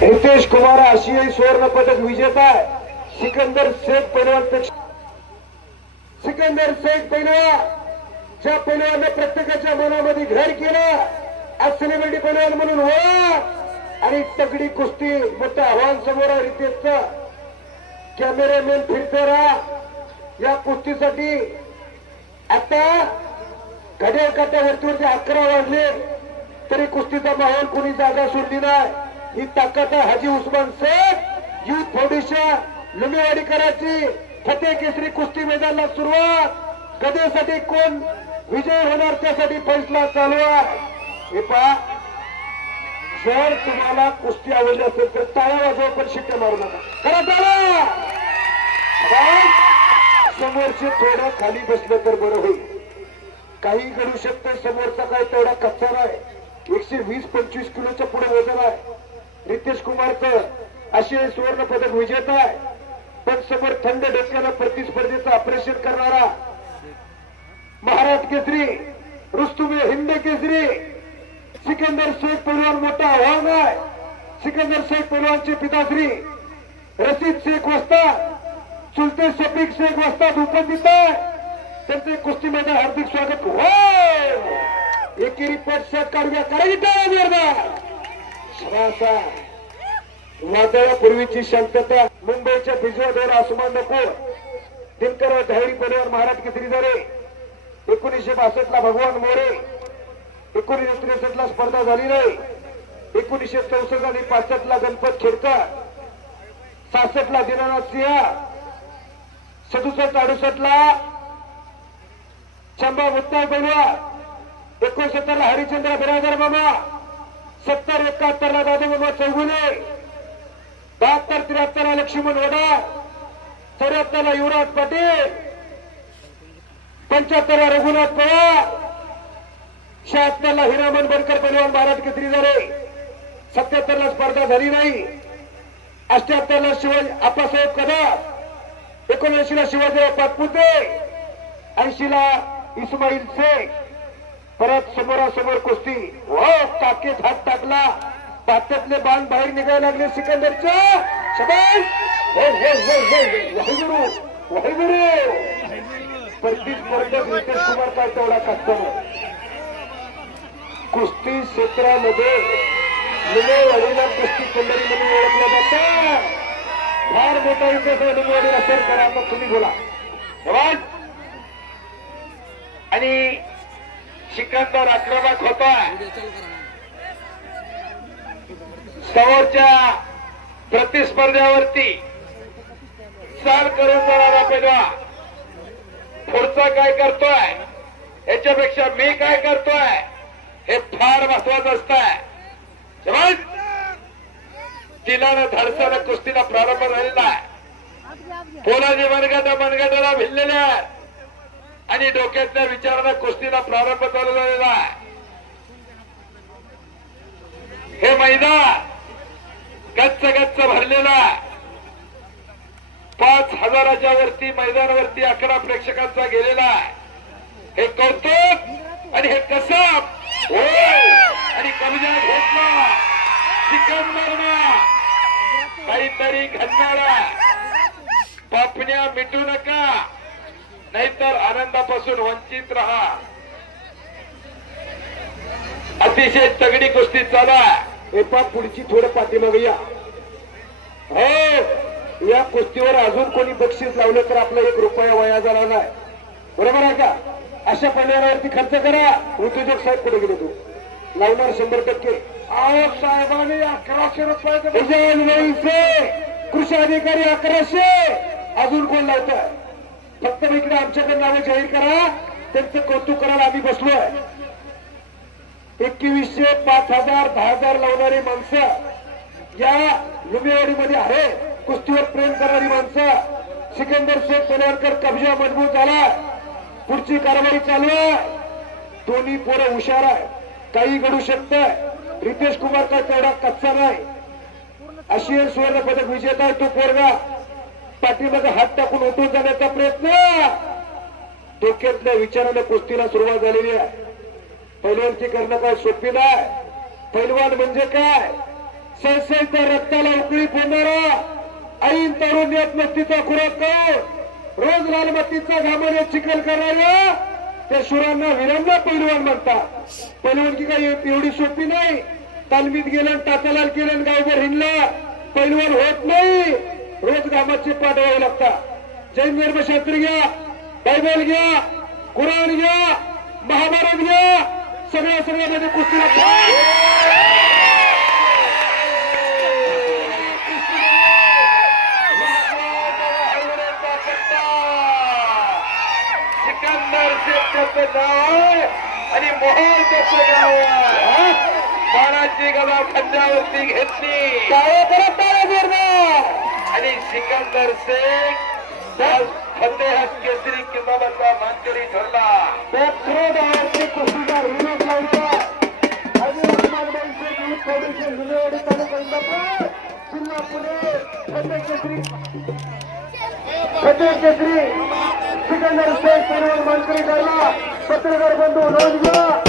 रितेश कुमार आशियाई सुवर्ण पदक विजेता आहे. सिकंदर शेख पैलवान ज्या पैलवानने प्रत्येकाच्या मनामध्ये घर केलं, आज सेलिब्रिटी पैलवान म्हणून ओळख आणि तगडी कुस्ती मोठं आव्हान समोर आहे रितेशचं. कॅमेरामॅन फिरते राहा या कुस्तीसाठी. आता घड्याळ काट्यावरती 11 वाजले तरी कुस्तीचा माहोल कोणी जागा सोडली नाही. ही ताकद आहे हाजी उस्मान शेख युथ फाउंडेशन लुमेवाडीकरांची. फतेह केसरी कुस्ती मैदानाला सुरुवात. गदेसाठी कोण विजय होणार त्यासाठी फैसला चालू आहे. हे पहा, जर तुम्हाला कुस्ती आवडली असेल तर टाळ्या वाजवा, पण शिट्ट्या मारू नका. करा टाळ्या. समोरचे थोडं खाली बसलं तर बरं होईल. काही घडू शकतं. समोरचा काय तेवढा कच्चा नाही. 120-125 किलोच्या पुढे वजन आहे. रितेश कुमारचं आशियाई सुवर्ण पदक विजेता आहे. पण समोर थंड डोक्यानं प्रतिस्पर्धेचं ऑपरेशन करणारा महाराज केसरी, रुस्तुम हिंद केसरी सिकंदर शेख पैलवान मोठा आव्हान आहे. सिकंदर शेख पैलवानचे पिताश्री रशीद शेख वस्ताद, चुलते शफीक शेख वस्ताद उपस्थित आहे. त्यांचे कुस्ती मैदान हार्दिक स्वागत. हो एकेरी पट शॉट काढूया. करायची टाळ्या जोरदार. वादळापूर्वीची शांतता. मुंबईच्या बिजवाद्वारा आसमान नको. दिनकर धावडी पैलवान महाराज केसरी झाले. 1962 ला भगवान मोरे. 1963 ला स्पर्धा झाली नाही. 1964 आणि 65 ला गणपत खेडकर. 66 ला दीनानाथ सिंह. 67-68 ला चंबा मुत्ताई पैलवान. 69 ला हरिचंद्र बिरादर मामा. 70-71 ला दादा मामा चौगुले. 72-73 ला लक्ष्मण वडा. 74 ला युवराज पाटील. 75 ला रघुनाथ पवार. 76 ला हिरामन बनकर पैलवान महाराज केसरी झाले. 77 ला स्पर्धा झाली नाही. 78 ला शिवाजी आप्पासाहेब कदम. 79 ला शिवाजीराव पाटपुते. 80 ला इस्माईल शेख. परत समोरासमोर कुस्ती. हो टाकेत हात टाकला. पात्यातले बाण बाहेर निघायला लागले सिकंदरच्या. शबाश. वाहिगुरु वाहिगुरु. प्रतिस्पर्धक रितेश कुमार काय तेवढा कष्टानं कुस्ती क्षेत्रामध्ये लुमेवाडीला कुस्ती कंदरी म्हणून ओळखलं जातं. फार मोठा इतिहास लुमेवाडीला सर करा. आता तुम्ही बोला. आणि सिकंदर आक्रमक होता. समोरच्या प्रतिस्पर्ध्यावरती चाल करून जाणारा पैलवान पुढचा काय करतोय याच्यापेक्षा मी काय करतोय हे फार महत्वाचं असतंय. तिलानं धडसानं कुस्तीला प्रारंभ झालेला आहे. पोलादी मनगटाला भिडलेल्या आणि डोक्यातल्या विचारानं कुस्तीला प्रारंभ चालू झालेला आहे. हे मैदान गच्च भरलेला. 5000च्या वरती मैदानावरती 11 प्रेक्षकांचा गेलेला आहे. हे कौतुक आणि हे कसब आणि कब्जा घेतला सिकंदरनं. काहीतरी घडणारा. पापण्या मिटू नका नाहीतर आनंदापासून वंचित राहा. अतिशय तगडी कुस्ती चालू. हे पाप पुढची थोडं पाठीमागे या. हो या कुस्तीवर अजून कोणी बक्षीस लावलं तर आपला 1 रुपया वाया जाणार नाही. बरोबर आहे का? अशा पर्यावरती खर्च करा. उद्योजक साहेब कुठे गेले? तू लावणार 100%. आओ साहेबांनी 1100 रुपये. कृषी अधिकारी 1100. अजून कोण लावतोय? फक्त इकडे आमच्याकडे नावे जाहीर करा. त्यांचं कौतुक करायला आम्ही बसलोय. 2100, 5000, 10000 लावणारी माणसं या लुमेवाडीमध्ये आहे. कुस्तीवर प्रेम करणारी माणसं. सिकंदर शेख पैलवानकर कब्जा मजबूत झाला. पुढची कारवाई चालू आहे. दोन्ही पोरं हुशार आहे. काही घडू शकतंय. रितेश कुमार काय तेवढा कच्चा नाही. आशियाई सुवर्ण पदक विजेता आहे तो पोरगा. पाठीमध्ये हात टाकून उठून जाण्याचा प्रयत्न. डोक्यातल्या विचाराने कुस्तीला सुरुवात झालेली आहे. पैलवानची करणं काय सोपी नाही. पैलवान म्हणजे काय? नसेल तर रक्ताला उकळी फोडणारा ऐन तरुण्यात मस्तीचा खुराक रोज लालबत्तीचा घामाने चिखल करणाऱ्या त्या शुरांना वीरांना पैलवान म्हणतात. पैलवानकी काही एवढी सोपी नाही. तालमीत गेलं टाचालाल केलं गावभर हिंडला पैलवान होत नाही. रोज घामाचे पाठ व्हावे लागतात. जैन धर्मशास्त्री घ्या, बायबल घ्या, कुराण घ्या, महाभारत घ्या, सगळ्यामध्ये कुस्ती सिकंदर शेखचं नाव आहे आणि मोहन त्याचं नाव आहे. बाणाची गदा खांद्यावरती घेतली आणि सिकंदर शेख फतेह केसरी किताबाचा मानकरी ठरला. कुस्तीचा विरोध लावला आणि जिल्हा पुणे फतेह केसरी सिकंदर शेख मानकरी ठरला. पत्रकार बंधू नोंद घ्या.